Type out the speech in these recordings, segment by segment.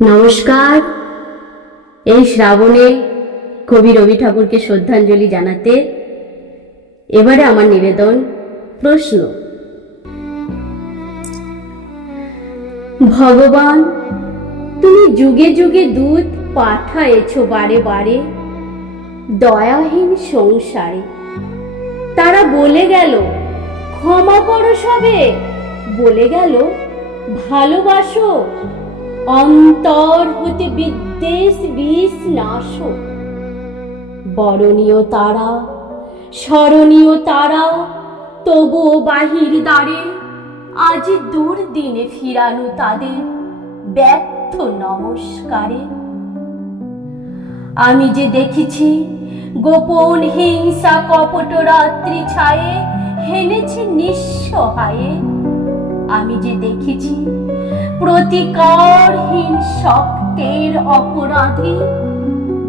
নমস্কার। এই শ্রাবণে কবি রবি ঠাকুরকে শ্রদ্ধাঞ্জলি জানাতে এবারে আমার নিবেদন প্রশ্ন। ভগবান, তুমি যুগে যুগে দূত পাঠায়েছ বারে বারে দয়াহীন সংসারে। তারা বলে গেল ক্ষমা করো সবে, বলে গেল ভালোবাসো, অন্তর হতে বিদ্বেষ বিষ নাশো। বরণীয় তারা, স্মরণীয় তারা, তবুও বাহির দ্বারে আজ দুর্দিনে ফিরানো তাদের ব্যর্থ নমস্কারে। আমি যে দেখেছি গোপন হিংসা কপট রাত্রি ছায়ে হেনেছে নিঃসহায়ে। আমি যে দেখেছি প্রতিকারহীন শক্তের অপরাধী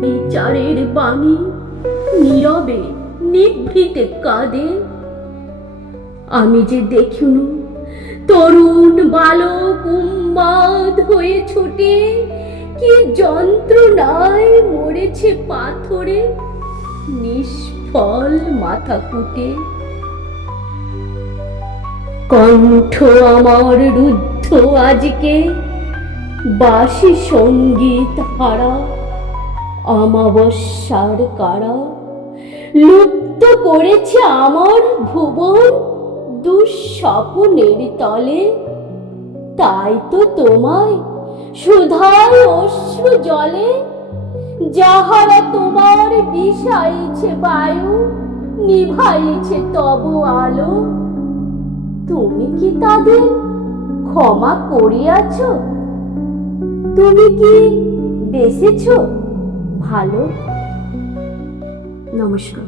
বিচারের বাণী নীরবে নিভৃতে কাঁদে। আমি যে দেখিনু তরুণ বালক উন্মাদ হয়ে ছুটে কি যন্ত্রণায় মরেছে পাথরে নিষ্ফল মাথা কুটে। কণ্ঠ আমার রুদ্ধ আজকে বাসি সঙ্গীত হারা। অমাবস্যার কারা লুপ্ত করেছে আমার ভুবন দুঃস্বপ্নের তলে। তাই তো তোমায় সুধায় অশ্রু জলে, যাহারা তোমার বিষাইছে বায়ু নিভাইছে তব আলো। তুমি কি তাদের ক্ষমা করিয়াছ? তুমি কি বেসেছ ভালো? নমস্কার।